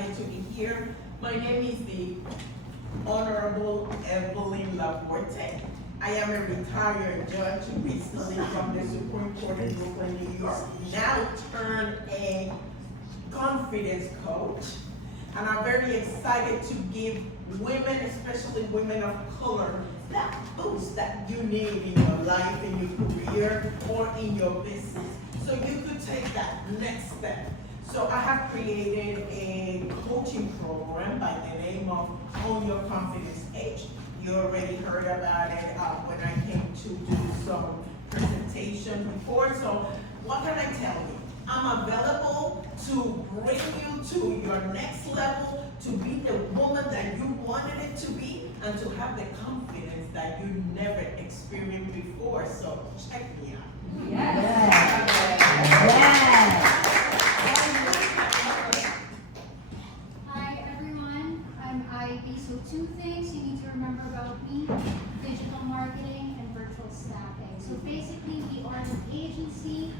excited to be here. My name is the Honorable Evelyn Laporte. I am a retired judge recently from the Supreme Court in Brooklyn, New York, now turned a confidence coach. And I'm very excited to give women, especially women of color, that boost that you need in your life, in your career, or in your business. So you could take that next step. So I have created a coaching program by the name of Own Your Confidence Edge. You already heard about it when I came to do some presentation before. So what can I tell you? I'm available to bring you to your next level, to be the woman that you wanted it to be, and to have the confidence that you never experienced before. So check me out. Yes. Yes. Hi everyone, I'm Ivy. So 2 things you need to remember about me: digital marketing and virtual staffing. So basically we are an agency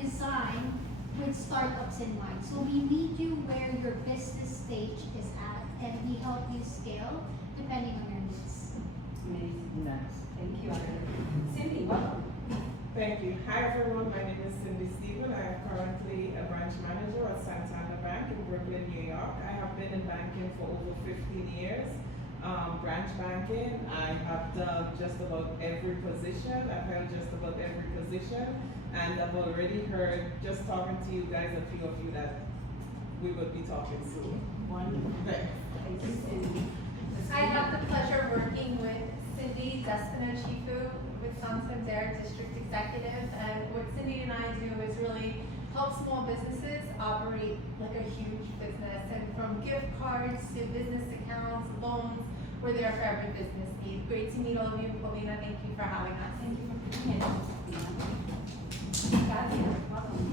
designed with startups in mind. So we meet you where your business stage is at, and we help you scale depending on your needs. Amazing. Thank you. Cindy, welcome. Thank you. Hi everyone, my name is Cindy Stephen. I am currently a branch manager at Santander Bank in Brooklyn, New York. I have been in banking for over 15 years. Branch banking, I have done just about every position. I've held just about every position. And I've already heard, just talking to you guys, a few of you that we will be talking soon. Wonderful. Thank you, Cindy. I have the pleasure of working with Cindy Despino-Chifu with Santander District Executive, and what Cindy and I do is really help small businesses operate like a huge business, and from gift cards to business accounts, loans, we're there for every business need. Great to meet all of you. Paulina, thank you for having us. Thank you for being here. Katia, welcome.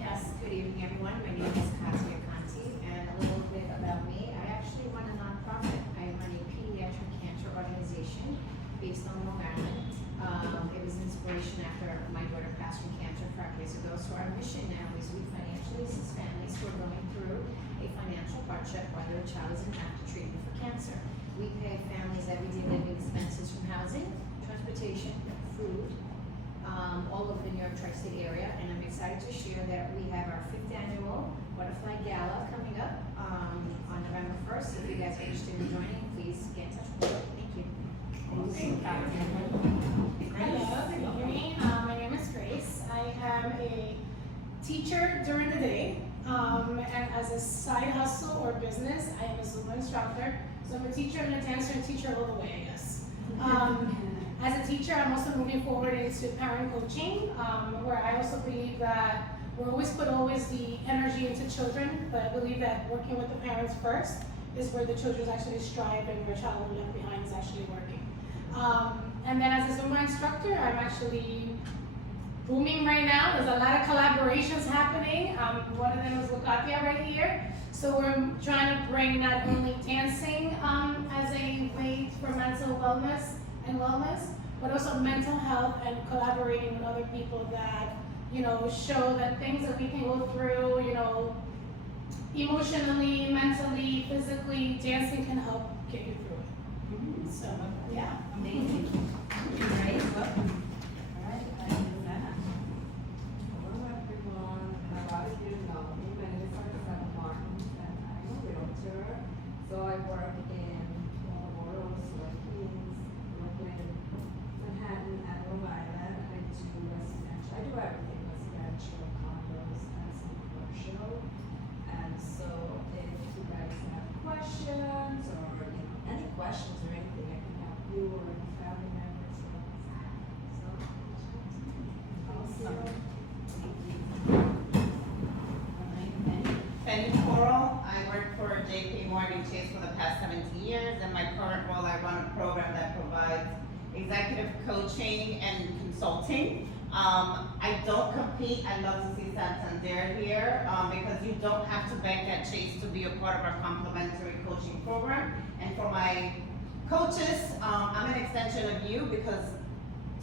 Yes, good evening, everyone. My name is Katia Conti, and a little bit about me. I actually run a nonprofit. I run a pediatric cancer organization based on Long Island. It was inspiration after my daughter passed from cancer 5 years ago. So our mission now is we financially assist families who are going through a financial hardship while their child is in active treatment for cancer. We pay families everyday living expenses from housing, transportation, food, all over the New York Tri-State area, and I'm excited to share that we have our 5th annual Butterfly Gala coming up on November 1st. If you guys are interested in joining, please get in touch with me. Thank you. Hello, good evening. My name is Grace. I am a teacher during the day, and as a side hustle or business, I am a Zumba instructor. So I'm a teacher and a dancer and teacher all the way, I guess. As a teacher, I'm also moving forward into parent coaching, where I also believe that we're always put the energy into children, but I believe that working with the parents first is where the children actually strive and your child left behind is actually working. And then as a Zumba instructor, I'm actually booming right now. There's a lot of collaborations happening. One of them is with Katia right here. So we're trying to bring not only dancing as a way for mental wellness, but also mental health and collaborating with other people that, show that things that we can go through, emotionally, mentally, physically, dancing can help get you through it. So, yeah. Amazing. Great, welcome. All right, Susanna. Hello everyone, a lot of you know me. My name is Susanna Martins and I'm a realtor. So I work in Devereaux, Queens, Brooklyn, Manhattan, and Long Island. I do residential. I do everything: residential, condos, and some commercial. And so if you guys have questions or any questions or anything, I can help you or any family members. Penny Coral. I work for JP Morgan Chase for the past 17 years. In my current role, I run a program that provides executive coaching and consulting. I don't compete. I love to see Santander here because you don't have to bank at Chase to be a part of our complimentary coaching program. And for my coaches, I'm an extension of you because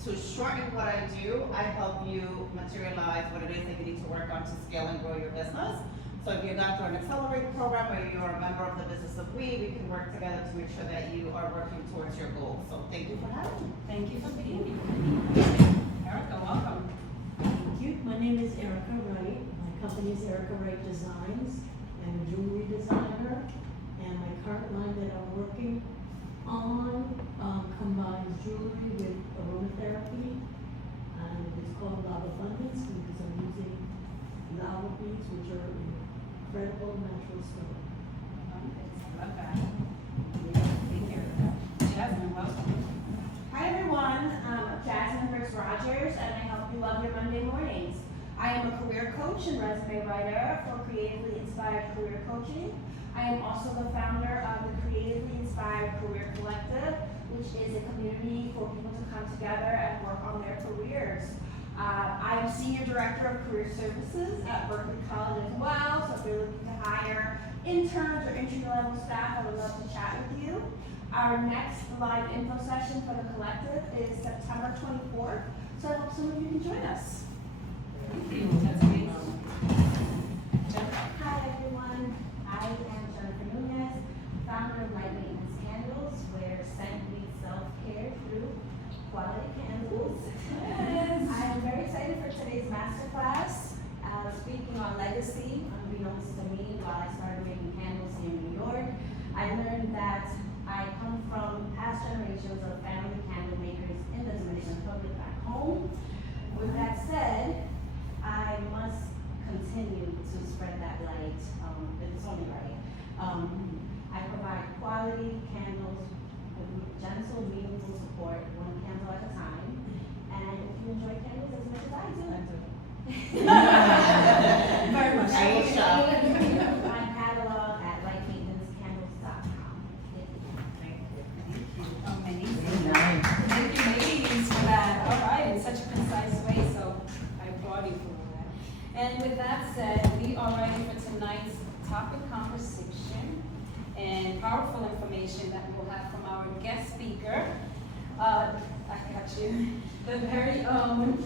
to shorten what I do, I help you materialize what it is that you need to work on to scale and grow your business. So if you're going through an accelerated program or you're a member of the business of we can work together to make sure that you are working towards your goals. So thank you for having me. Thank you for being here. Erica, welcome. Thank you. My name is Erica Wright. My company is Erica Wright Designs. I'm a jewelry designer, and my current line that I'm working on combines jewelry with aromatherapy, and it's called Love Abundance because I'm using lava beads, which are incredible natural stone. I love that. Thank you. Jasmine, welcome. Hi everyone, I'm Jasmine Briggs Rogers and I help you love your Monday mornings. I am a career coach and resume writer for Creatively Inspired Career Coaching. I am also the founder of the Creatively Inspired Career Collective, which is a community for people to come together and work on their careers. I am Senior Director of Career Services at Berkeley College as well, so if you're looking to hire interns or entry-level staff, I would love to chat with you. Our next live info session for the collective is September 24th, so I hope some of you can join us. Thank you. That's amazing. Jennifer. Hi everyone, I am Jennifer Nunez, founder of Light Maintenance Candles, where scent meets self-care through quality candles. Yes. I am very excited for today's masterclass, speaking on legacy. Unbeknownst to me, while I started making candles here in New York, I learned that I come from past generations of family candle makers in the Dominican Republic back home. With that said, I must continue to spread that light, it's only right. I provide quality candles with gentle, meaningful support, one candle at a time. And if you enjoy candles as much as I do. Very much. I will shop. My catalog at lightmaintenancecandles.com. Amazing. Thank you, ladies, for that. All right, in such a concise way, so I applaud you for all that. And with that said, we are ready for tonight's topic conversation and powerful information that we'll have from our guest speaker. I got you. The very own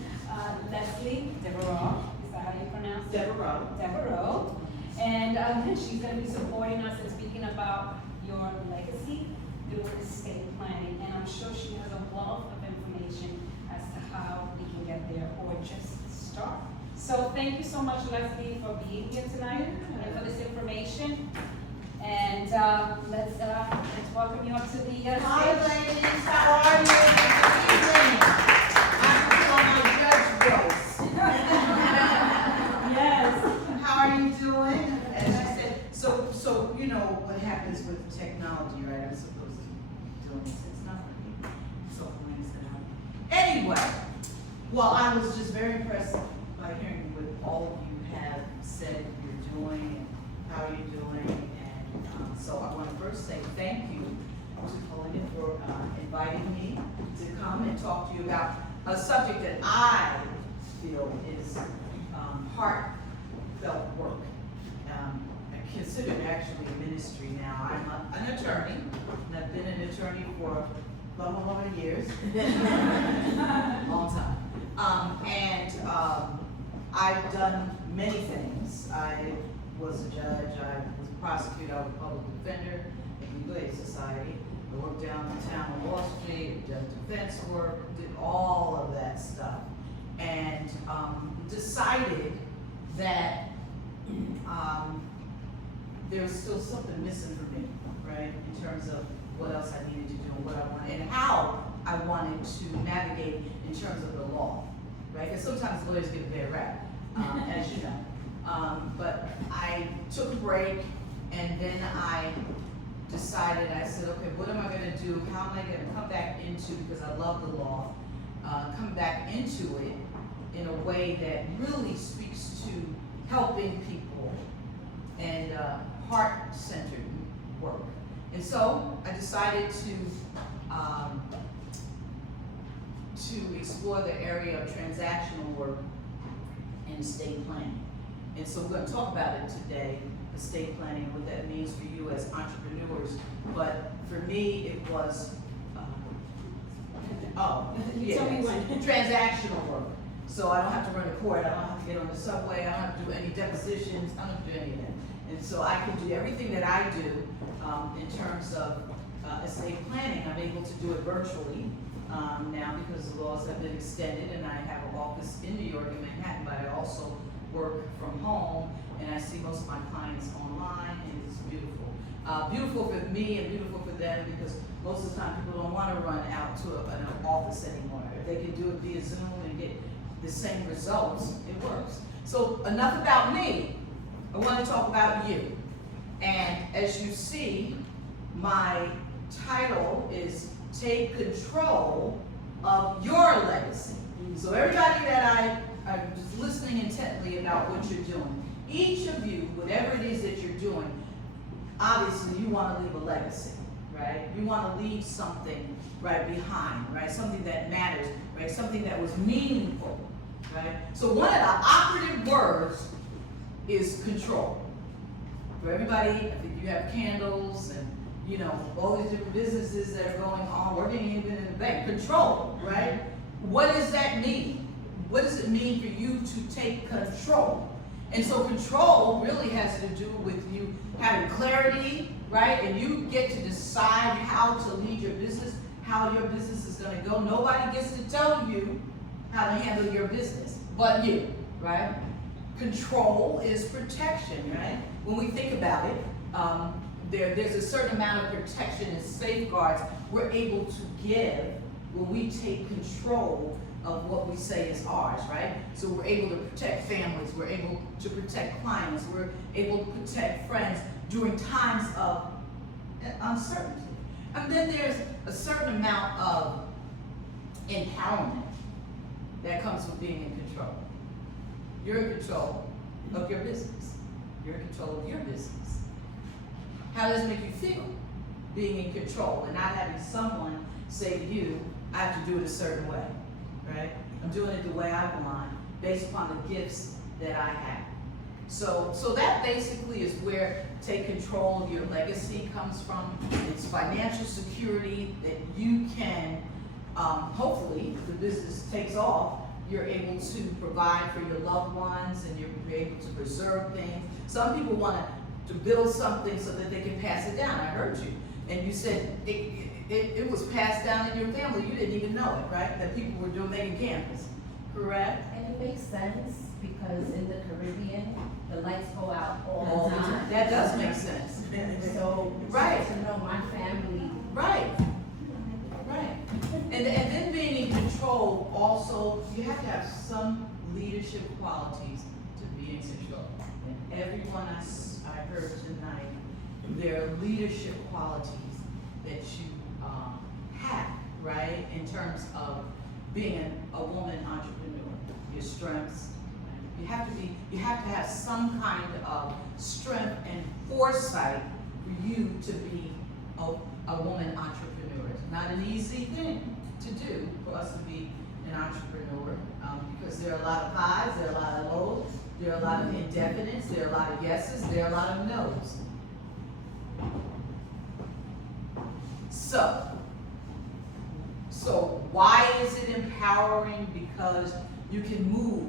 Leslie Devereaux. Is that how you pronounce it? Devereaux. Devereaux. And she's going to be supporting us and speaking about your legacy through estate planning. And I'm sure she has a wealth of information as to how we can get there or just start. So thank you so much, Leslie, for being here tonight and for this information. And let's welcome you up to the stage. Hi ladies, how are you? Good evening. I'm my judge voice. Yes. How are you doing? As you said, so you know what happens with technology, right? I'm supposed to be doing this. It's not for me. So when is it out? Anyway, well, I was just very impressed by hearing what all of you have said you're doing and how you're doing. So I want to first say thank you to Paulina for inviting me to come and talk to you about a subject that I feel is heartfelt work. I consider it actually a ministry now. I'm an attorney, and I've been an attorney for long years, long time. I've done many things. I was a judge, I was a prosecutor, I was a public defender in the Devereaux Society. I worked downtown on Wall Street, did defense work, did all of that stuff. And decided that there was still something missing for me, right? In terms of what else I needed to do and what I wanted, and how I wanted to navigate in terms of the law, right? Because sometimes lawyers get a bad rap, as you know. But I took a break, and then I decided, I said, okay, what am I gonna do? How am I gonna come back into, because I love the law, come back into it in a way that really speaks to helping people and heart-centered work. And so I decided to explore the area of transactional work in estate planning. And so we're going to talk about it today, estate planning, and what that means for you as entrepreneurs. But for me, it was, You tell me when. transactional work. So I don't have to run to court, I don't have to get on the subway, I don't have to do any depositions, I don't have to do any of that. And so I can do everything that I do in terms of estate planning. I'm able to do it virtually now because the laws have been extended, and I have an office in New York in Manhattan, but I also work from home, and I see most of my clients online, and it's beautiful. Beautiful for me and beautiful for them, because most of the time people don't want to run out to an office anymore. If they can do it via Zoom and get the same results, it works. So enough about me. I want to talk about you. And as you see, my title is Take Control of Your Legacy. So everybody that I'm just listening intently about what you're doing, each of you, whatever it is that you're doing, obviously you want to leave a legacy, right? You want to leave something right behind, right? Something that matters, right? Something that was meaningful, right? So one of the operative words is control. For everybody, I think you have candles and, you know, all these different businesses that are going on, working even in the bank. Control, right? What does that mean? What does it mean for you to take control? And so control really has to do with you having clarity, right? And you get to decide how to lead your business, how your business is going to go. Nobody gets to tell you how to handle your business but you, right? Control is protection, right? When we think about it, there's a certain amount of protection and safeguards we're able to give when we take control of what we say is ours, right? So we're able to protect families, we're able to protect clients, we're able to protect friends during times of uncertainty. And then there's a certain amount of empowerment that comes with being in control. You're in control of your business. You're in control of your business. How does it make you feel being in control and not having someone say to you, I have to do it a certain way, right? I'm doing it the way I want based upon the gifts that I have. So that basically is where take control of your legacy comes from. It's financial security that you can, hopefully, if the business takes off, you're able to provide for your loved ones and you're able to preserve things. Some people want to build something so that they can pass it down. I heard you. And you said it was passed down in your family. You didn't even know it, right? That people were making candles, correct? And it makes sense because in the Caribbean, the lights go out all the time. That does make sense. So, Right. to know my family. Right. Right. And then being in control also, you have to have some leadership qualities to be in control. And everyone I heard tonight, there are leadership qualities that you have, right? In terms of being a woman entrepreneur, your strengths. You have to have some kind of strength and foresight for you to be a woman entrepreneur. It's not an easy thing to do for us to be an entrepreneur because there are a lot of highs, there are a lot of lows, there are a lot of indefinites, there are a lot of yeses, there are a lot of no's. So why is it empowering? Because you can move,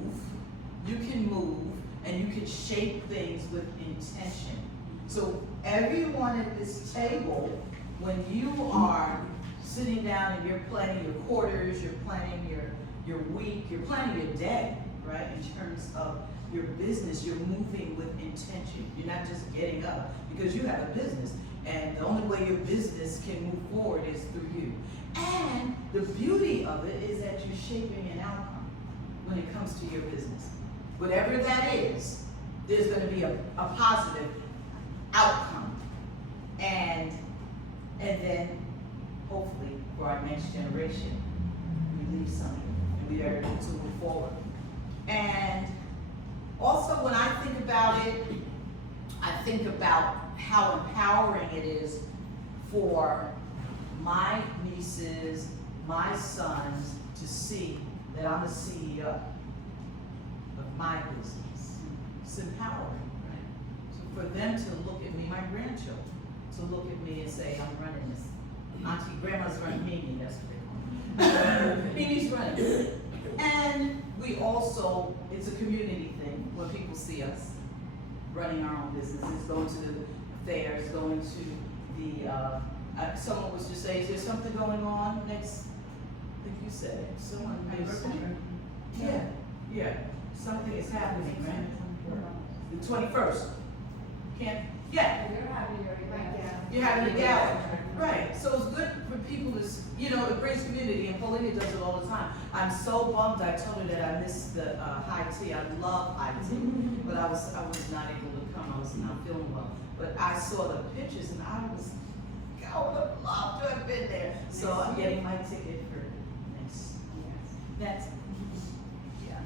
and you can shape things with intention. So everyone at this table, when you are sitting down and you're planning your quarters, you're planning your week, you're planning your day, right? In terms of your business, you're moving with intention. You're not just getting up because you have a business. And the only way your business can move forward is through you. And the beauty of it is that you're shaping an outcome when it comes to your business. Whatever that is, there's going to be a positive outcome. And then, hopefully, for our next generation, we leave something and we are able to move forward. And also, when I think about it, I think about how empowering it is for my nieces, my sons, to see that I'm the CEO of my business. It's empowering, right? So for them to look at me, my grandchildren, to look at me and say, I'm running this. Auntie, grandma's running Mimi, that's what they call me. Mimi's running. And we also, it's a community thing when people see us running our own businesses, going to the fairs, going to the, someone was just saying, is there something going on next, I think you said, someone, yeah, something is happening, right? The 21st, can't, yeah. You're having a gala, right, so it's good for people to, it brings community, and Paulina does it all the time. I'm so bummed, I told her that I missed the high tea, I love high tea, but I was not able to come, I was not feeling well. But I saw the pictures and I would have loved to have been there. So I'm getting my ticket for next year. Yeah.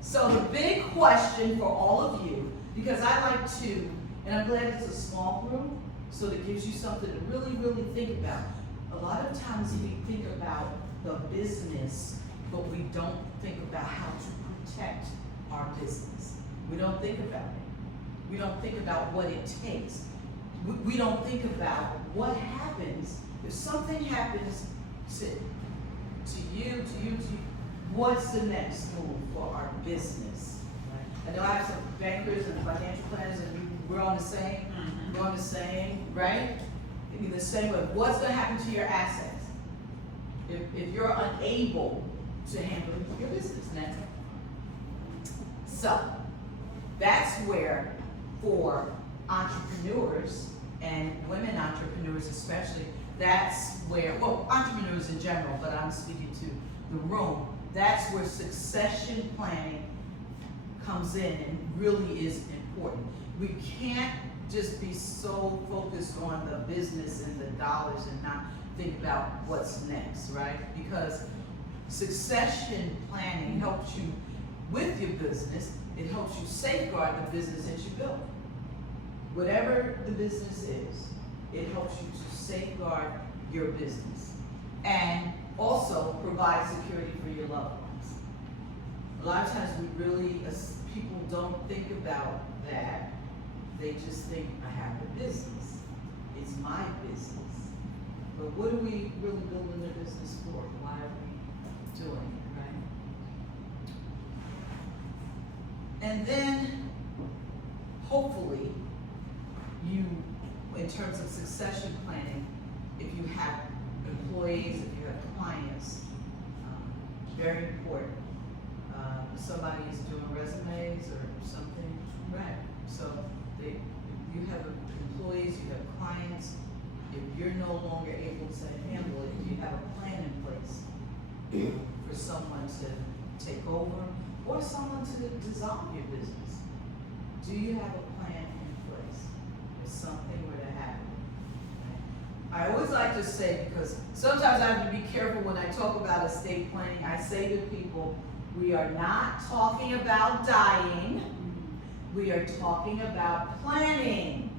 So the big question for all of you, because I like to, and I'm glad it's a small group, so it gives you something to really, really think about. A lot of times we think about the business, but we don't think about how to protect our business. We don't think about it. We don't think about what it takes. We don't think about what happens if something happens to you, what's the next move for our business? Right? I know I have some bankers and financial planners, and we're on the same, right? In the same way, what's gonna happen to your assets if you're unable to handle your business now? So, that's where, for entrepreneurs, and women entrepreneurs especially, that's where, well, entrepreneurs in general, but I'm speaking to the room, that's where succession planning comes in and really is important. We can't just be so focused on the business and the dollars and not think about what's next, right? Because succession planning helps you with your business. It helps you safeguard the business that you built. Whatever the business is, it helps you to safeguard your business and also provide security for your loved ones. A lot of times we really, people don't think about that. They just think, I have a business. It's my business. But what are we really building a business for? Why are we doing it, right? And then, hopefully, you, in terms of succession planning, if you have employees, if you have clients, very important. Somebody is doing resumes or something, right? So you have employees, you have clients. If you're no longer able to handle it, if you have a plan in place for someone to take over or someone to dissolve your business, do you have a plan in place if something were to happen? I always like to say, because sometimes I have to be careful when I talk about estate planning, I say to people, we are not talking about dying, we are talking about planning,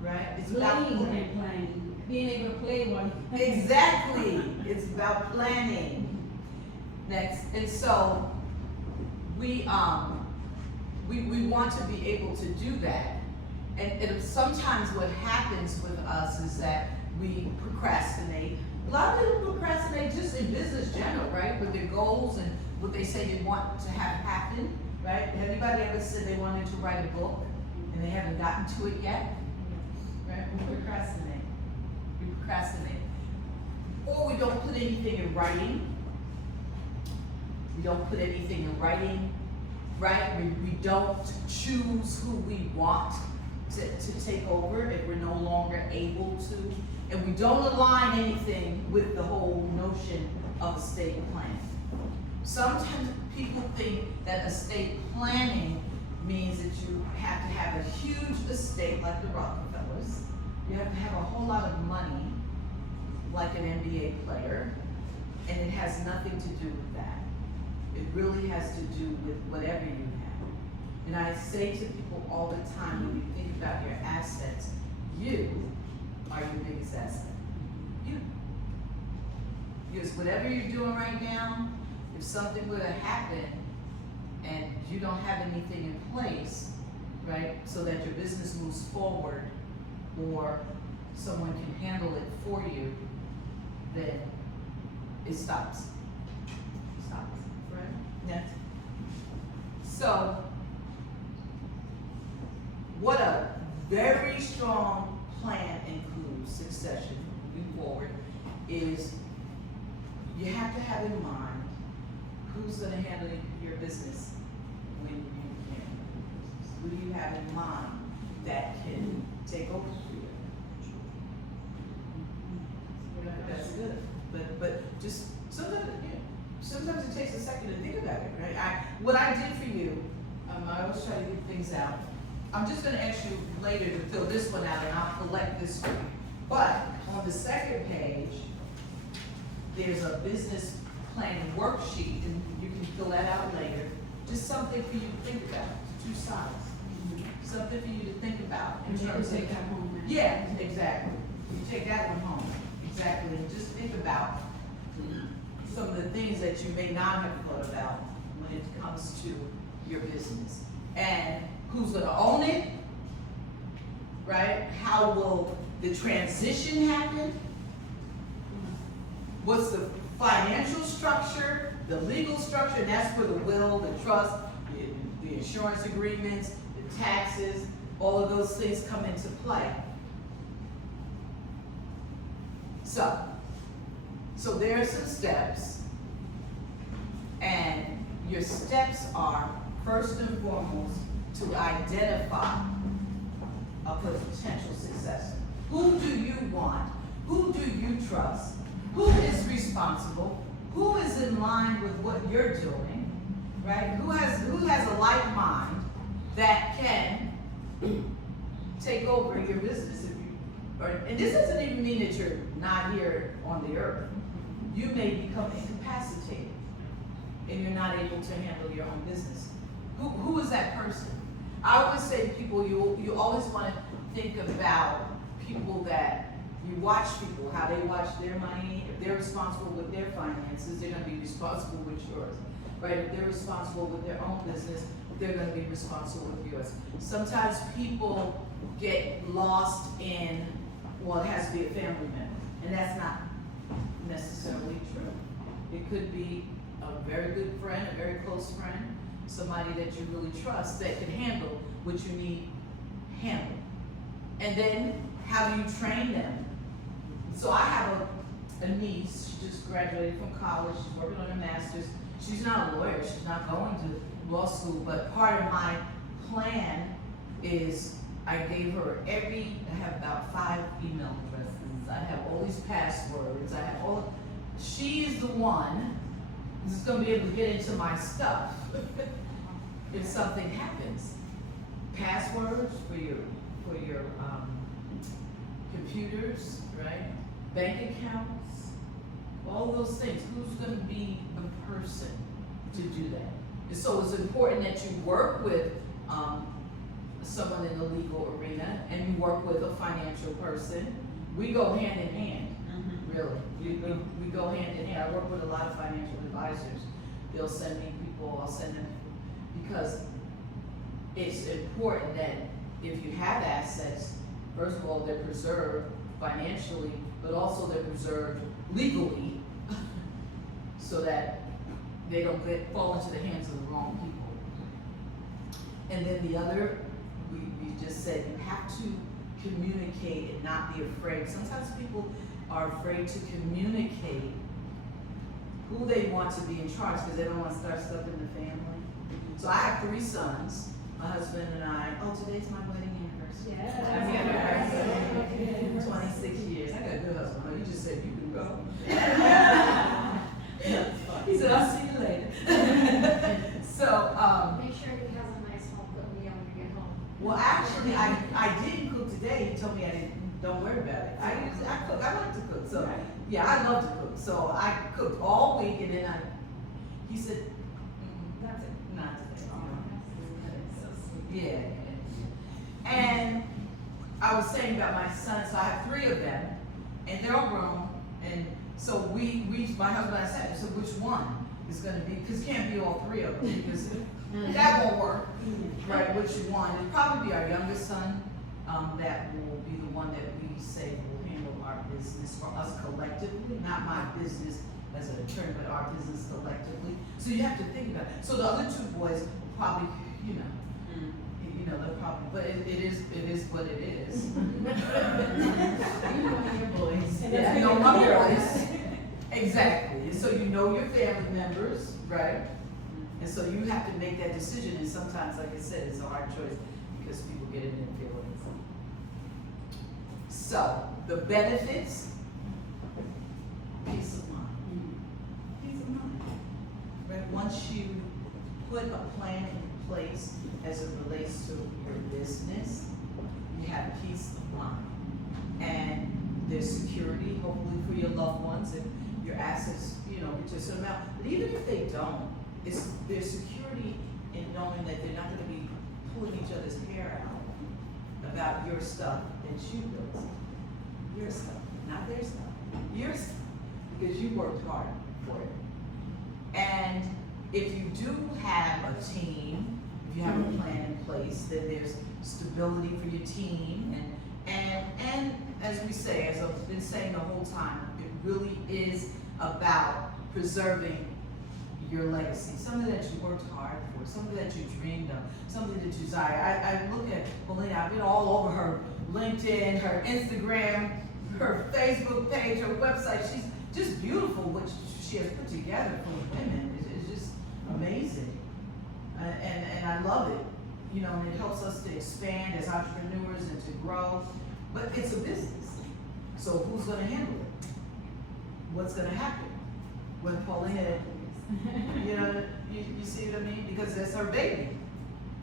right? It's about planning, being able to play one. Exactly, it's about planning. Next, and so we want to be able to do that. And sometimes what happens with us is that we procrastinate. A lot of people procrastinate just in business general, right? With their goals and what they say they want to have happen, right? Have anybody ever said they wanted to write a book and they haven't gotten to it yet? Right? We procrastinate. Or we don't put anything in writing. Right? We don't choose who we want to take over if we're no longer able to. And we don't align anything with the whole notion of estate planning. Sometimes people think that estate planning means that you have to have a huge estate like the Rockefellers. You have to have a whole lot of money like an NBA player, and it has nothing to do with that. It really has to do with whatever you have. And I say to people all the time, when you think about your assets, you are your biggest asset. You. Because whatever you're doing right now, if something were to happen and you don't have anything in place, right, so that your business moves forward or someone can handle it for you, then it stops. Right? So, what a very strong plan includes succession moving forward is you have to have in mind who's gonna handle your business when you can't. Who do you have in mind that can take over for you? That's good, but just sometimes it takes a second to think about it, right? What I did for you, I always try to get things out. I'm just gonna ask you later to fill this one out and I'll collect this for you. But on the second page, there's a business planning worksheet and you can fill that out later. Just something for you to think about, 2 sides. Something for you to think about in terms of. Take that home. Yeah, exactly. You take that one home, exactly, and just think about some of the things that you may not have thought about when it comes to your business. And who's gonna own it, right? How will the transition happen? What's the financial structure, the legal structure, and that's for the will, the trust, the insurance agreements, the taxes, all of those things come into play. So there are some steps, and your steps are, first and foremost, to identify a potential successor. Who do you want? Who do you trust? Who is responsible? Who is in line with what you're doing, right? Who has a like mind that can take over your business and this doesn't even mean that you're not here on the earth. You may become incapacitated and you're not able to handle your own business. Who is that person? I always say to people, you always want to think about people that you watch people, how they watch their money. If they're responsible with their finances, they're going to be responsible with yours, right? If they're responsible with their own business, they're going to be responsible with yours. Sometimes people get lost in, well, it has to be a family member, and that's not necessarily true. It could be a very good friend, a very close friend, somebody that you really trust that can handle what you need handled. And then how do you train them? So I have a niece, she just graduated from college, she's working on her master's. She's not a lawyer, she's not going to law school, but part of my plan is I gave her I have about 5 email addresses, I have all these passwords, she is the one who's gonna be able to get into my stuff if something happens. Passwords for your computers, right? Bank accounts, all those things. Who's gonna be the person to do that? And so it's important that you work with someone in the legal arena and you work with a financial person. We go hand in hand, really. We go hand in hand. I work with a lot of financial advisors. They'll send me people, I'll send them, because it's important that if you have assets, first of all, they're preserved financially, but also they're preserved legally so that they don't fall into the hands of the wrong people. And then the other, we just said you have to communicate and not be afraid. Sometimes people are afraid to communicate who they want to be in charge because they don't want to start stuff in the family. So I have 3 sons, my husband and I. Oh, today's my wedding anniversary. Yeah. 26 years. I got a good husband. Oh, you just said you can go. He said, I'll see you later. So, Make sure he has a nice home cooked meal when you get home. well, actually, I didn't cook today. He told me I didn't. Don't worry about it. I cook. I like to cook. So, yeah, I love to cook. So I cooked all week, and then he said, not today. Yeah. And I was saying about my sons. So I have 3 of them, and they're all grown. And so my husband and I said, so which one is going to be? Because it can't be all 3 of them because that won't work, right? Which one? It'll probably be our youngest son. That will be the one that we say will handle our business for us collectively, not my business as an attorney, but our business collectively. So you have to think about it. So the other 2 boys, probably, they'll probably, but it is what it is. You know your voice. Yeah, I know my voice. Exactly, and so you know your family members, right? And so you have to make that decision, and sometimes, like I said, it's a hard choice because people get in their feelings. So, the benefits, peace of mind. Peace of mind. Right? Once you put a plan in place as it relates to your business, you have peace of mind. And there's security, hopefully, for your loved ones and your assets, reach a certain amount. But even if they don't, there's security in knowing that they're not gonna be pulling each other's hair out about your stuff that you built. Your stuff, not their stuff. Your stuff, because you worked hard for it. And if you do have a team, if you have a plan in place, then there's stability for your team. And as we say, as I've been saying the whole time, it really is about preserving your legacy, something that you worked hard for, something that you dreamed of, something that you desire. I look at Melina, I've been all over her LinkedIn, her Instagram, her Facebook page, her website. She's just beautiful what she has put together for women. It's just amazing. And I love it. And it helps us to expand as entrepreneurs and to grow. But it's a business. So who's gonna handle it? What's gonna happen when Paulina, you see what I mean? Because that's her baby.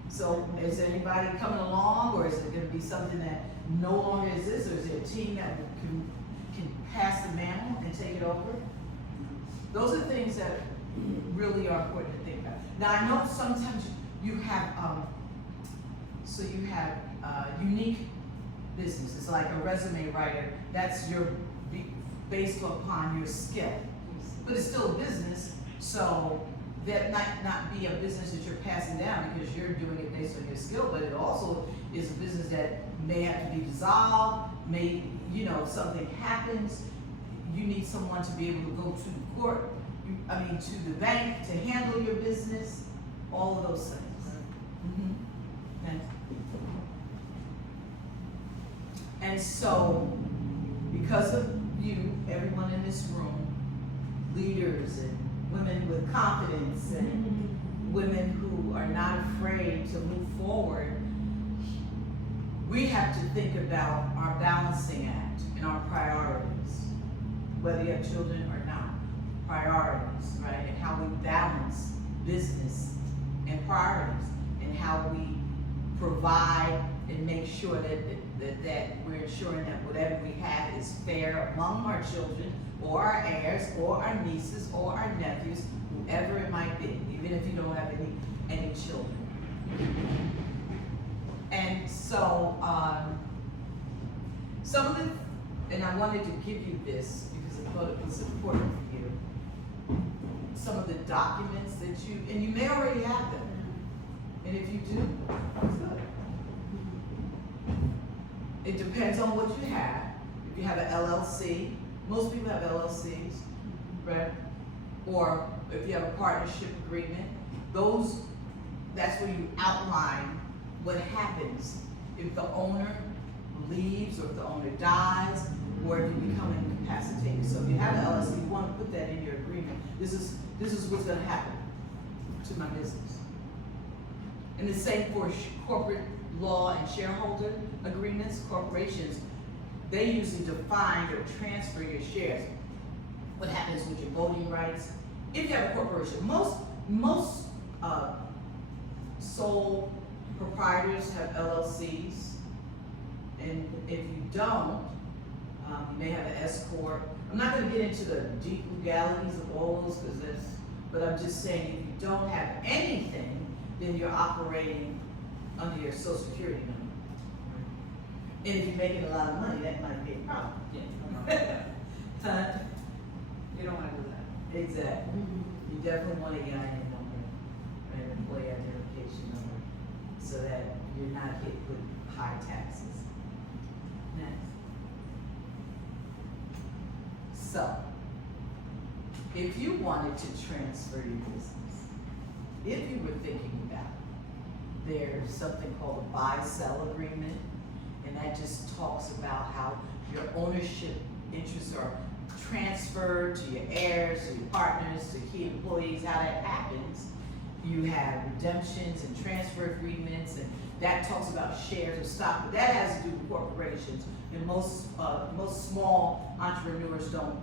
So is anybody coming along, or is it gonna be something that no longer exists, or is there a team that can pass the mantle and take it over? Those are things that really are important to think about. Now I know sometimes you have, unique businesses, like a resume writer, that's based upon your skill. But it's still a business, so that might not be a business that you're passing down because you're doing it based on your skill, but it also is a business that may have to be dissolved, if something happens, you need someone to be able to go to the court, to the bank to handle your business, all of those things. Next. And so, because of you, everyone in this room, leaders and women with confidence and women who are not afraid to move forward, we have to think about our balancing act and our priorities, whether you have children or not. Priorities, right? And how we balance business and priorities, and how we provide and make sure that we're ensuring that whatever we have is fair among our children, or our heirs, or our nieces, or our nephews, whoever it might be, even if you don't have any children. And so, and I wanted to give you this because I thought it was important for you. Some of the documents that and you may already have them. And if you do, that's good. It depends on what you have. If you have an LLC, most people have LLCs, right? Or if you have a partnership agreement, that's where you outline what happens if the owner leaves, or if the owner dies, or if you become incapacitated. So if you have an LLC, you want to put that in your agreement. This is what's going to happen to my business. And the same for corporate law and shareholder agreements. Corporations, they usually define or transfer your shares. What happens with your voting rights? If you have a corporation, most sole proprietors have LLCs, and if you don't, you may have an S corp. I'm not going to get into the deep legalities of all those, but I'm just saying, if you don't have anything, then you're operating under your Social Security number. And if you're making a lot of money, that might be a problem. You don't want to do that. Exactly. You definitely want a EIN number, an employee identification number, so that you're not hit with high taxes. Next. So, if you wanted to transfer your business, if you were thinking about it, there's something called a buy-sell agreement, and that just talks about how your ownership interests are transferred to your heirs, to your partners, to key employees, how that happens. You have redemptions and transfer agreements, and that talks about shares of stock, but that has to do with corporations. And most small entrepreneurs don't,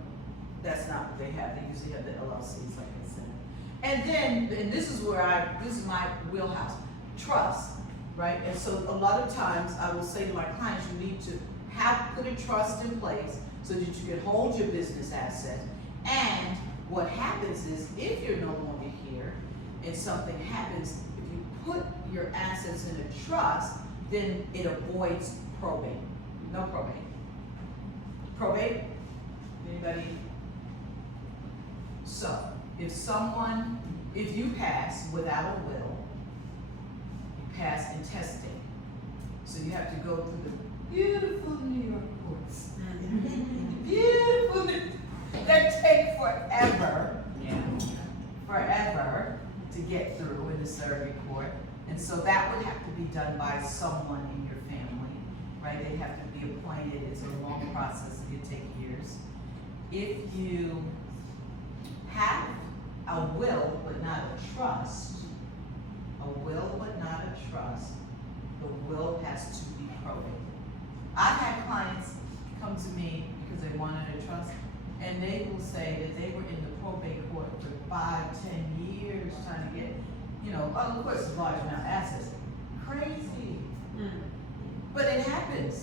that's not what they have. They usually have the LLCs, like I said. And then, and this is my wheelhouse, trust, right? And so a lot of times I will say to my clients, you need to put a trust in place so that you can hold your business assets. And what happens is, if you're no longer here and something happens, if you put your assets in a trust, then it avoids probate. No probate. Probate? Anybody? So, if you pass without a will, you pass intestate. So you have to go through the beautiful New York courts. Beautiful, that take forever. Yeah. Forever to get through in the surrogate court. And so that would have to be done by someone in your family, right? They'd have to be appointed. It's a long process. It could take years. If you have a will but not a trust, the will has to be probated. I've had clients come to me because they wanted a trust, and they will say that they were in the probate court for 5-10 years trying to get, of course, a large amount of assets. Crazy. But it happens.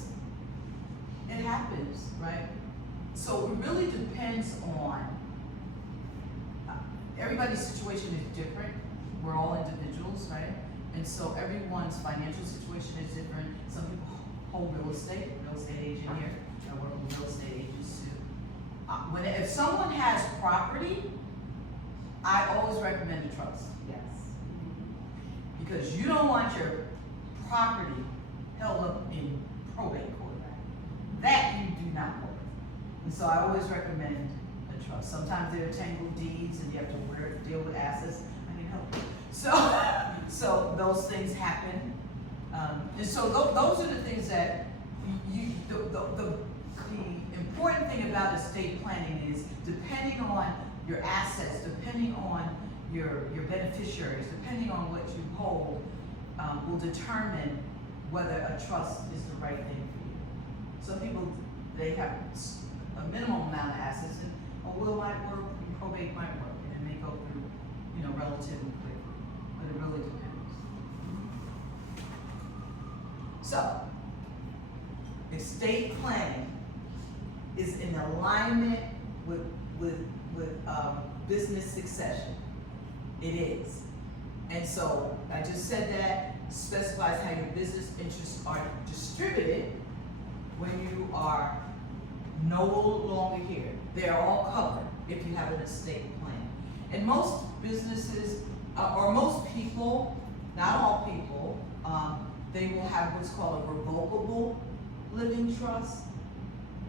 It happens, right? So it really depends on, everybody's situation is different. We're all individuals, right? And so everyone's financial situation is different. Some people hold real estate agent here. I work with real estate agents too. If someone has property, I always recommend a trust. Yes. Because you don't want your property held up in probate court. That you do not want. And so I always recommend a trust. Sometimes there are tangled deeds and you have to deal with assets. I can help you. So those things happen. And so those are the things that the important thing about estate planning is, depending on your assets, depending on your beneficiaries, depending on what you hold, will determine whether a trust is the right thing for you. Some people, they have a minimum amount of assets, and a will might work, and probate might work, and it may go through, relatively quickly, but it really depends. So, estate planning is in alignment with business succession. It is. And so, I just said that specifies how your business interests are distributed when you are no longer here. They're all covered if you have an estate plan. And most businesses, or most people, not all people, they will have what's called a revocable living trust.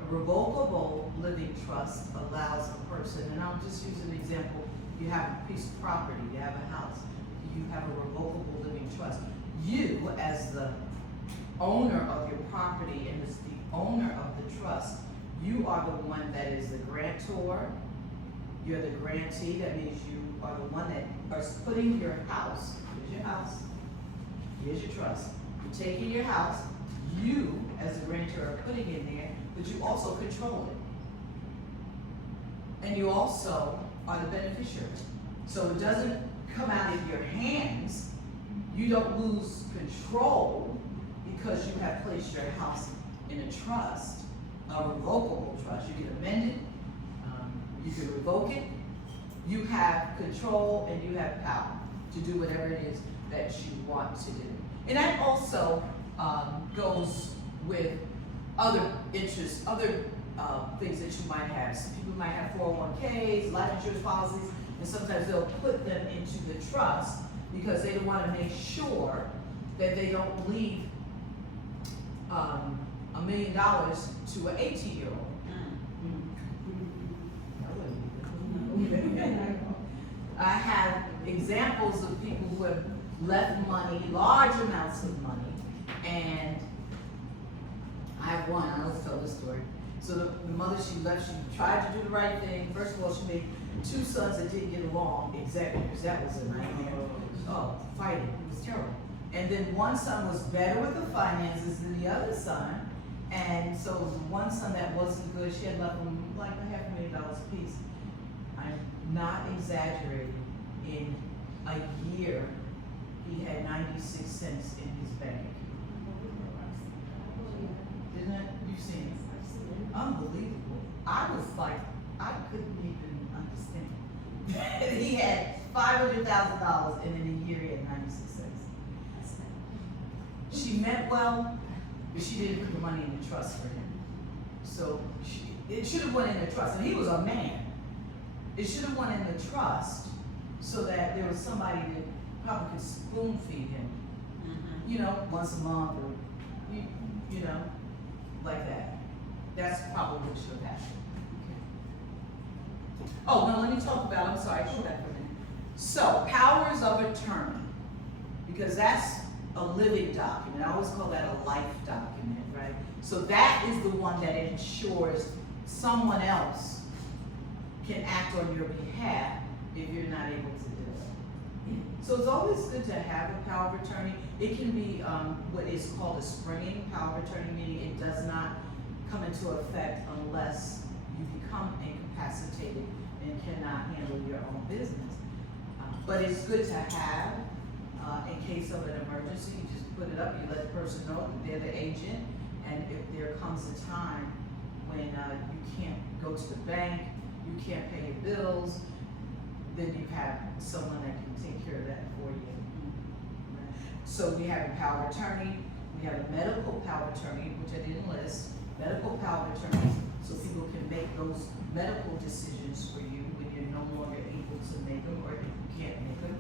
A revocable living trust allows a person, and I'll just use an example. You have a piece of property, you have a house, you have a revocable living trust. You, as the owner of your property and as the owner of the trust, you are the one that is the grantor, you're the grantee. That means you are the one that is putting your house, here's your house, here's your trust. You're taking your house, you as the grantor are putting it there, but you also control it. And you also are the beneficiary. So it doesn't come out of your hands. You don't lose control because you have placed your house in a trust, a revocable trust. You can amend it, you can revoke it. You have control and you have power to do whatever it is that you want to do. And that also goes with other interests, other things that you might have. Some people might have 401ks, life insurance policies, and sometimes they'll put them into the trust because they want to make sure that they don't leave $1 million to an 18-year-old. I have examples of people who have left money, large amounts of money, and I have one, I always tell this story. So the mother, she left, she tried to do the right thing. First of all, she made 2 sons that didn't get along, executives, that was a nightmare. Oh, fighting, it was terrible. And then one son was better with the finances than the other son. And so the one son that wasn't good, she had left him like $500,000 apiece. I'm not exaggerating. In a year, he had 96 cents in his bank. Isn't it? You've seen it. Unbelievable. I was like, I couldn't even understand. He had $500,000 and in a year he had 96 cents. She meant well, but she didn't put the money in the trust for him. So it should have went in the trust, and he was a man. It should have went in the trust so that there was somebody that probably could spoon feed him, you know, once a month or, you know, like that. That's probably what should have happened. Okay. Oh, no, let me talk about, I'm sorry, hold that for a minute. So, powers of attorney, because that's a living document. I always call that a life document, right? So that is the one that ensures someone else can act on your behalf if you're not able to do it. So it's always good to have a power of attorney. It can be what is called a springing power of attorney, meaning it does not come into effect unless you become incapacitated and cannot handle your own business. But it's good to have in case of an emergency. You just put it up, you let the person know that they're the agent, and if there comes a time when you can't go to the bank, you can't pay your bills, then you have someone that can take care of that for you. So we have a power of attorney, we have a medical power of attorney, which I didn't list. Medical power of attorney, so people can make those medical decisions for you when you're no longer able to make them, or if you can't make them.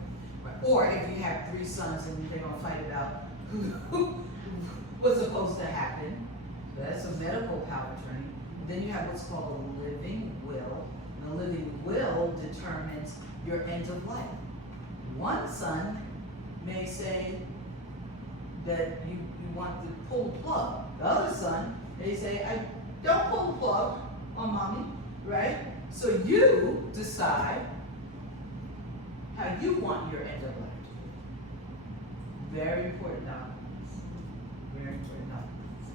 Or if you have 3 sons and they're gonna fight about what's supposed to happen. So that's a medical power of attorney. Then you have what's called a living will. And a living will determines your end of life. One son may say that you want to pull the plug. The other son, they say, I don't pull the plug on mommy, right? So you decide how you want your end of life to be. Very important documents. Very important documents.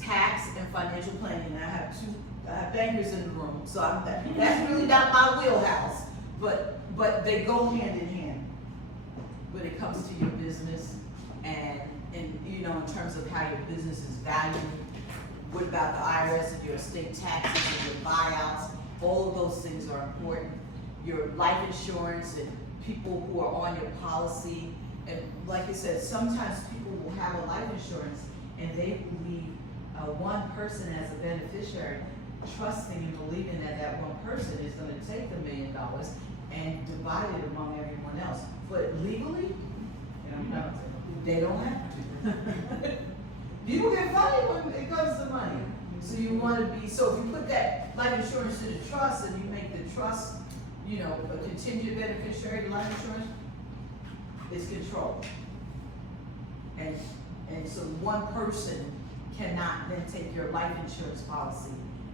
Tax and financial planning. I have bankers in the room, so that's really not my wheelhouse, but they go hand in hand when it comes to your business and you know, in terms of how your business is valued. What about the IRS and your estate taxes and your buyouts? All of those things are important. Your life insurance and people who are on your policy. And like I said, sometimes people will have a life insurance and they believe one person as a beneficiary, trusting and believing that that one person is going to take the $1 million and divide it among everyone else. But legally, they don't have to. People get funny when it comes to money. So you want to be, so if you put that life insurance in the trust and you make the trust, you know, a contingent beneficiary to life insurance, it's controlled. And so one person cannot then take your life insurance policy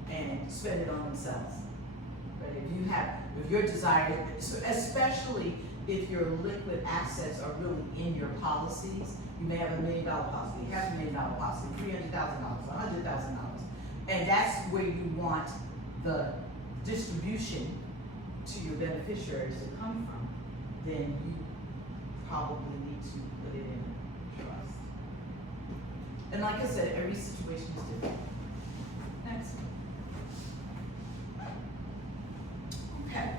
and spend it on themselves. But if your desire, especially if your liquid assets are really in your policies, you may have a $1 million policy, $500,000 policy, $300,000, $100,000. And that's where you want the distribution to your beneficiaries to come from. Then you probably need to put it in trust. And like I said, every situation is different. Next. Okay.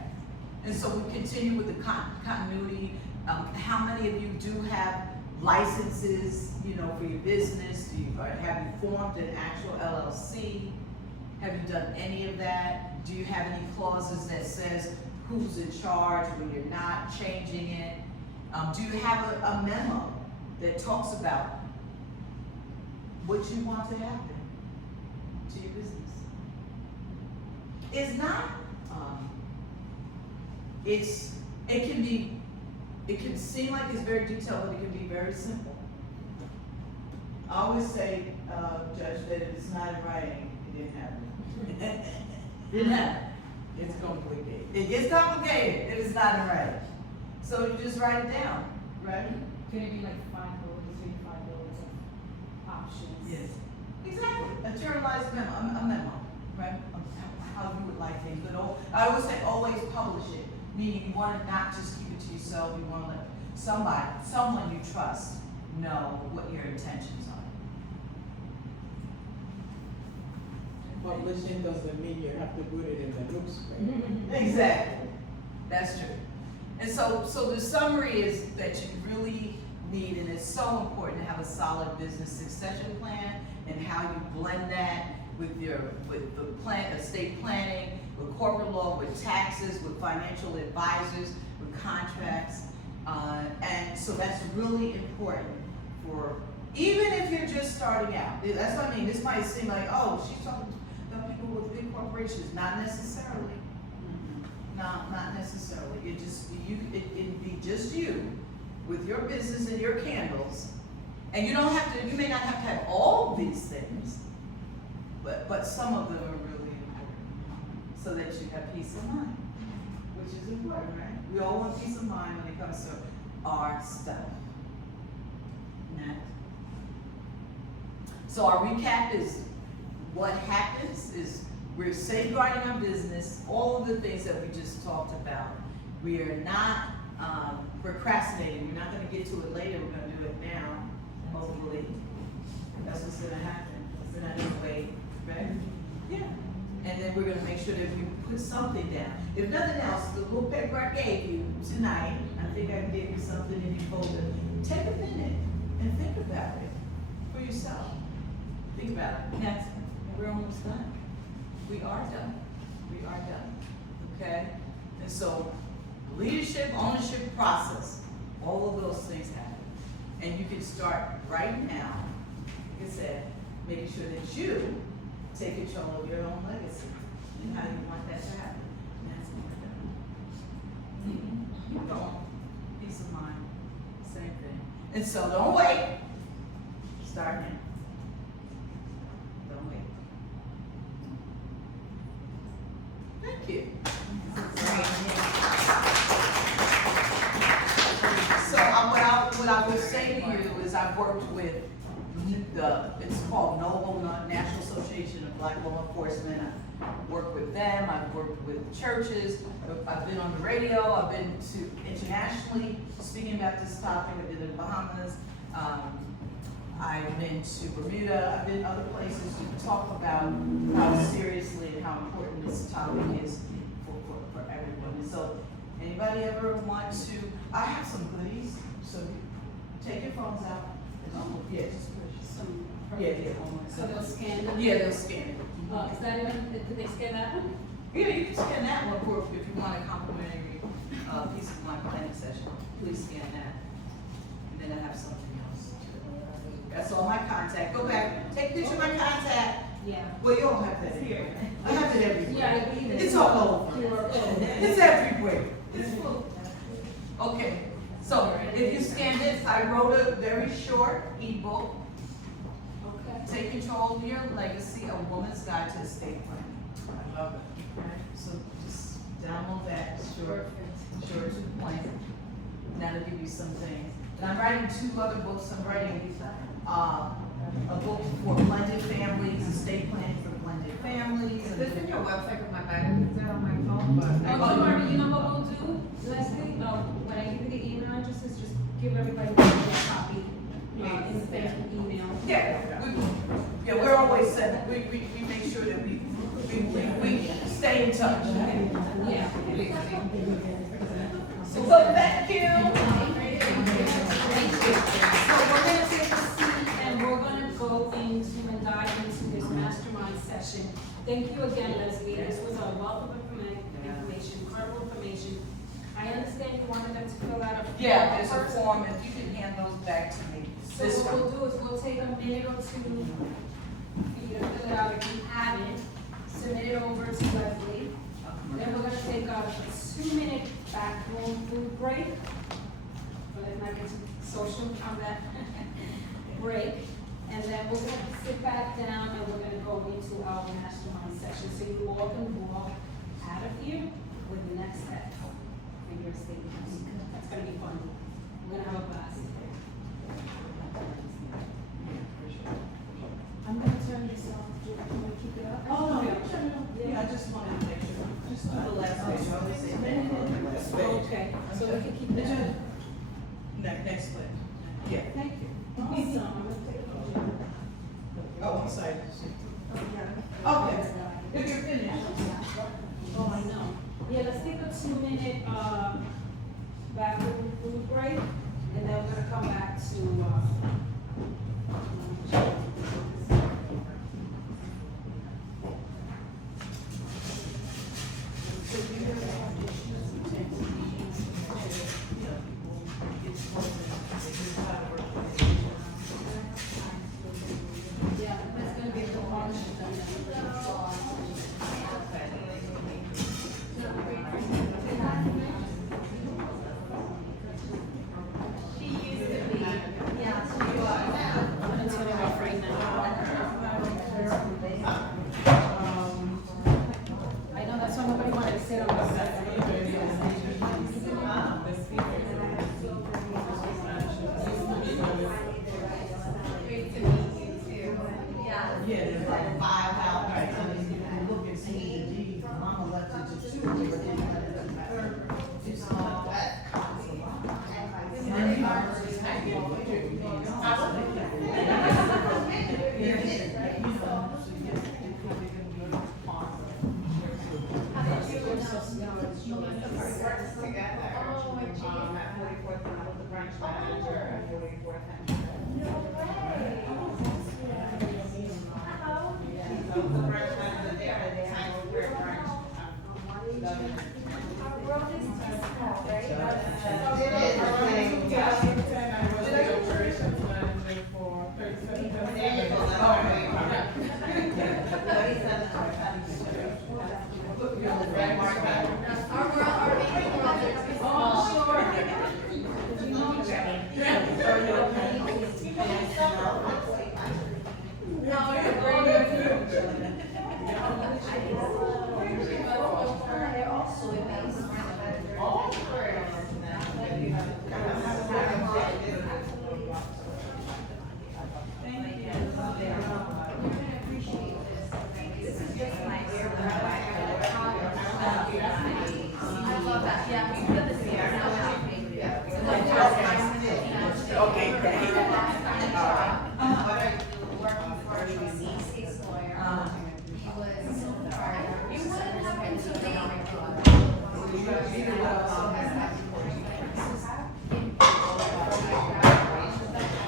And so we continue with the continuity. How many of you do have licenses, you know, for your business? Have you formed an actual LLC? Have you done any of that? Do you have any clauses that says who's in charge when you're not changing it? Do you have a memo that talks about what you want to happen to your business? It's not, it's it can seem like it's very detailed, but it can be very simple. I always say, Judge, that if it's not in writing, it didn't happen. It didn't happen. It's complicated. It gets complicated if it's not in writing. So you just write it down, right? Can it be like 5 bullets, 3 to 5 bullets of options? Yes. Exactly. A journalized memo, a memo, right? Of how you would like things. But I always say always publish it. Meaning you want to not just keep it to yourself. You want to let someone you trust know what your intentions are. Publishing doesn't mean you have to put it in the newspaper. Exactly. That's true. And so the summary is that you really need, and it's so important to have a solid business succession plan and how you blend that with the plan, estate planning, with corporate law, with taxes, with financial advisors, with contracts. And so that's really important for, even if you're just starting out. That's what I mean. This might seem like, oh, she's talking about people with big corporations. Not necessarily. Not necessarily. It'd be just you with your business and your candles. And you may not have to have all these things, but some of them are really important so that you have peace of mind, which is important, right? We all want peace of mind when it comes to our stuff. Next. So our recap is what happens is we're safeguarding our business, all of the things that we just talked about. We are not procrastinating. We're not going to get to it later. We're going to do it now, hopefully. That's what's going to happen. We're not going to wait, right? Yeah. And then we're going to make sure that we put something down. If nothing else, the little paper I gave you tonight, I think I gave you something in your folder. Take a minute and think about it for yourself. Think about it. Next. We're almost done. We are done. We are done. Okay? And so, leadership, ownership process, all of those things happen. And you can start right now, like I said, making sure that you take control of your own legacy and how you want that to happen. And that's what we're doing. Don't. Peace of mind. Same thing. And so don't wait. Start now. Don't wait. Thank you. So what I will say to you is I've worked with it's called Noble National Association of Black Law Enforcement. I've worked with them. I've worked with churches. I've been on the radio. I've been to internationally speaking about this topic. I've been in the Bahamas. I've been to Bermuda. I've been other places to talk about how seriously and how important this topic is for everyone. And so, anybody ever want to? I have some goodies. So take your phones out. Yeah, just push. Yeah. So they'll scan them? Yeah, they'll scan it. Is that even, did they scan that one? Yeah, you can scan that one for if you want a complimentary piece of my planning session. Please scan that. And then I have something else. That's all my contact. Go back. Take a picture of my contact. Yeah. Well, you don't have that here. I have it everywhere. Yeah, I believe it. It's all over. QR. It's everywhere. It's full. Okay. So if you scanned it, I wrote a very short ebook. Okay. Take control of your legacy, a woman's guide to estate planning. I love it. Right, so just download that, short to the point. That'll give you some things. And I'm writing 2 other books. I'm writing a book for blended families, estate planning for blended families. Is this in your website with my batteries dead on my phone? But Oh, Marvin, you know what we'll do, Leslie? When I give you the email addresses, just give everybody a copy in their email. Yeah, we're always set. We make sure that we stay in touch. Yeah. So thank you. Thank you. So we're gonna take a seat and we're gonna go into and dive into this mastermind session. Thank you again, Leslie. This was a wealth of information, incredible information. I understand you wanted them to fill out a form. Yeah, there's a first. form, if you can hand those back to me. So what we'll do is we'll take a minute or two for you to fill it out if you haven't. Submit it over to Leslie. Then we're gonna take a 2-minute back room food break. But let's not get too social on that break. And then we're gonna sit back down and we're gonna go into our mastermind session. So you all can walk out of here with the next step in your statements. That's gonna be fun. We're gonna have a blast. I'm gonna turn this off. Do you want to keep it up? Oh, no, yeah, I just wanted to make sure, just do the last page, I always say that. Okay, so we can keep that. Next slide. Yeah, thank you. Awesome. I'm gonna take a picture. Oh, I'm sorry. Okay, if you're finished. Oh, I know. Yeah, let's take a 2-minute, bathroom food break, and then we're gonna come back to, yeah, that's gonna be the She used to be. Yeah, she was. I'm gonna turn it off right now. I know that's why nobody wanted to sit on the side. Great to meet you too. Yeah. Yeah, there's like 5 out there, so you can look and see the deed, mama left it to 2, but then you let it to her. It's all that. And then you are, Together. Oh, and she- At 44th, and I was the branch manager at 44th and. So I was the branch manager there at the time we were branch. Our world is too small, right? It is. I was the operations manager for 37 There you go, that's all right. 37. Look, you're the brand market. Our world, our baby world is too small. No, you're great. They're also amazing. I love that, yeah, we put this here. Okay, great. What are you working for? He was a C6 lawyer. He was so far. You wouldn't happen to be.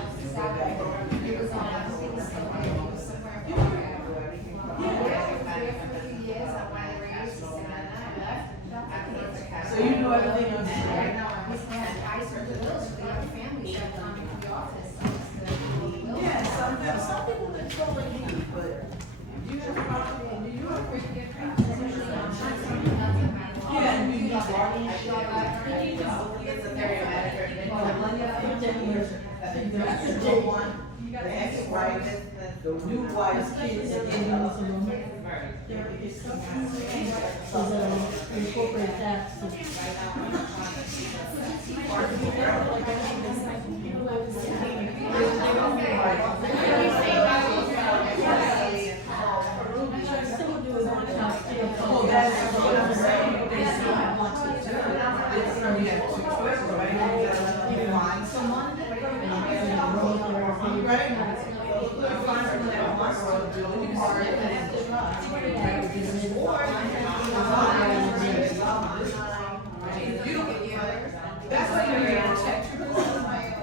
He was on a thing, so he was somewhere in Florida. Yeah, I was there for a few years. I went there, used to sit on that. I left. So you know everything on this, Right right? now, he's had ice for the bills for the other families that come into the office. So it's the- Yeah, some people that don't like me, but you have a property in New York where you get yeah, and you got It's a very manager. the one, the ex-wife, the new wife's kids, and then Incorporate that. oh, that's what I'm saying. They say I want to do it. It's gonna be a choice, right? You gotta find someone. Right? You find someone that wants to do it, you start it, and it's you don't, that's why you're here to check your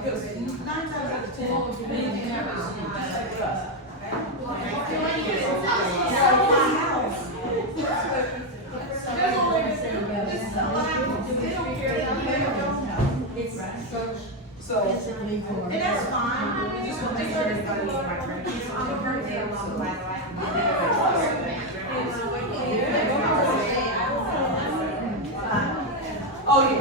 because 9 times out of 10, many cameras do just like us. There's a way to do it. Just allow, they don't care. It's So, basically for. and that's fine, we just want to make sure everybody's right. I'm a birthday alum, by the way. Oh, yeah.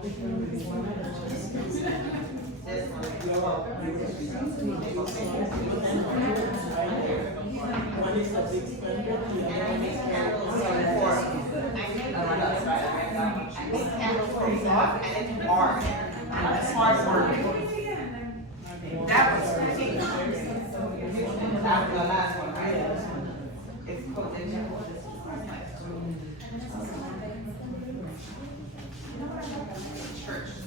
This one. One is a big spender, the And I other make is candles for, I make candles for soft and it's hard. And it's hard work. That was 15. That was the last one, right? It's called the church.